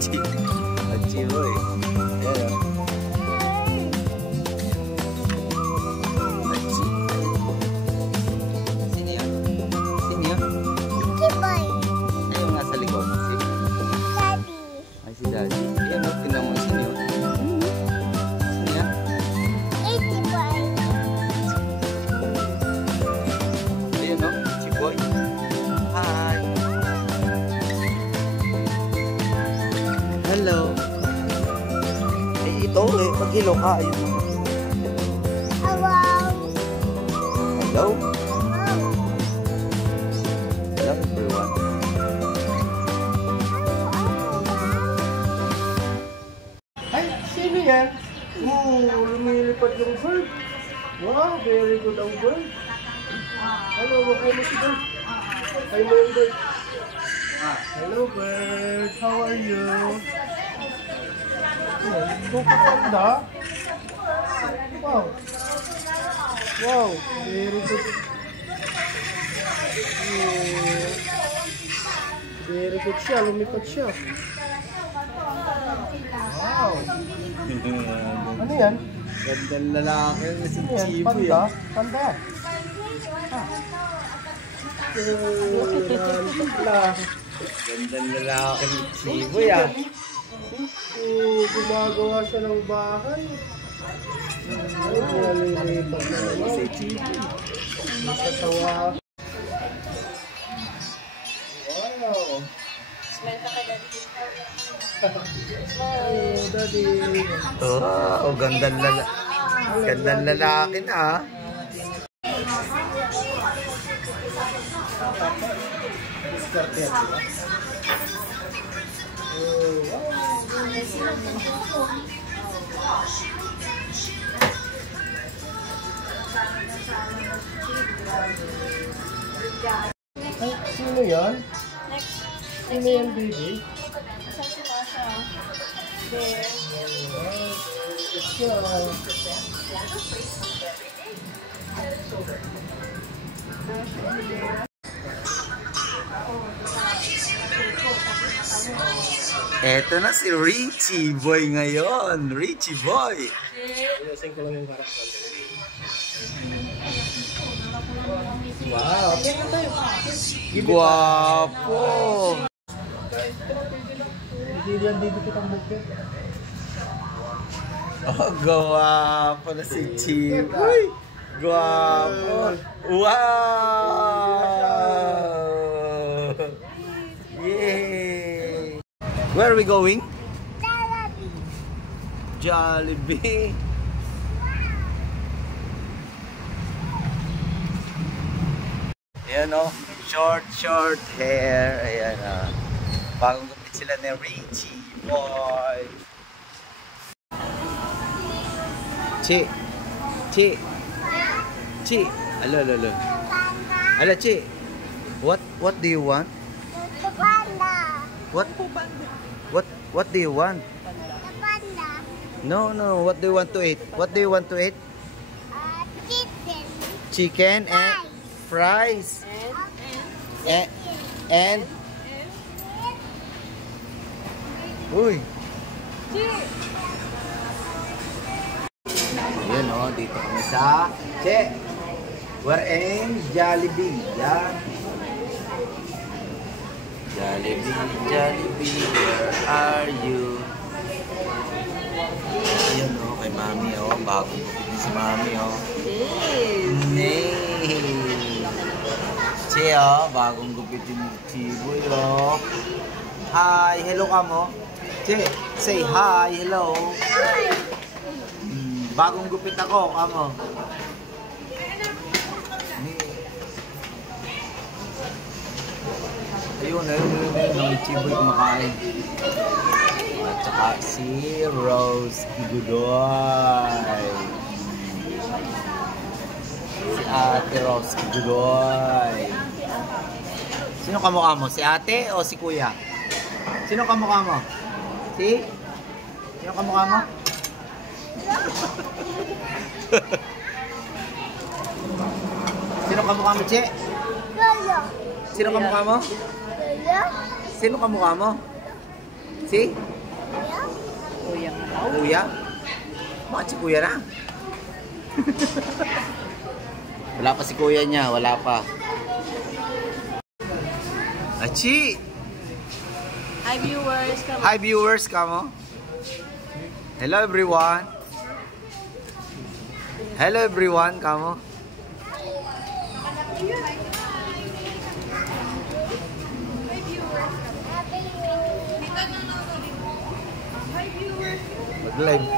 Chiboy. Ayan o. Sino yun? Sino yun? Chiboy. Ayun nga sa likod. Si Daddy. Ay, si Daddy. Ayan o, tingnan mo. Sino yun? Sino yan? Chiboy. Ayan o, Chiboy. Hi! Hello! Eh, ito eh. Mag-hello ka. Ayun o. Hello. Hello? Hello everyone. Ay, sino yan? Lumilipad yung bird. Wow, very good ang bird. Hello, hi mo si bird. Hi mo yung bird. Hello bird, how are you? Oh, ganda. Wow. Wow, very good. Oh. Very good siya, lumipad siya. Wow. Ano yan? Gandang lalaki na si Ano yan? Chiboy. Panda? Panda. Panda. Gandang lalaki ni Chiboy ah. Gumagawa siya ng bahay. Ay, nalilipat na naman. Si Chiboy. Masasawa. Wow. Oh, Daddy. Oh, gandang lalaki na ah. Diskarte yan, diba? Oh, wow. Ay, sino yan? Sino yan, baby? Eto na si Richie Boy ngayon. Richie Boy. Ayusin ko lang yung karakter. Wow, tingnan tayo. Guwapo. Hindi yan dito kitang bukit. Oh, guwapo na si Chiboy. Guwapo. Wow. Yay. Where are we going? Jollibee. Ayan o, short hair. Ayan o. Bagong gupit sila ni Richie Boy. Chi. Alo. Alo, Chi. What do you want? Panda. What do you want? Panda. No. What do you want to eat? What do you want to eat? Chicken. Chicken and fries. And uy. Ayan o, dito kami sa Che. We're in Jollibee. Yan. Jollibee, where are you? Ayan o, kay Mami o. Bagong gupit din si Mami o. Che o, bagong gupit din si Chiboy o. Hi, hello ka mo. Che, say hi, hello. Bagong gupit ako, kamo. Ayun, yung Chiboy kumakain. At saka si Rose Gudoy. Si Ate Rose Gudoy. Sino kamukha mo? Si ate o si kuya? Sino kamukha mo? Sino kamukha mo? Sino kamukha mo, Che? Lolo. Sino kamukha mo? Lolo. Sino kamukha mo? Si? Kuya? Kuya nga. Kuya? Bakit si kuya na? Wala pa si kuya niya, wala pa. Achi! Hi viewers, come Hi viewers, kamo. Hello everyone. Hello everyone, kamo. Mag-live.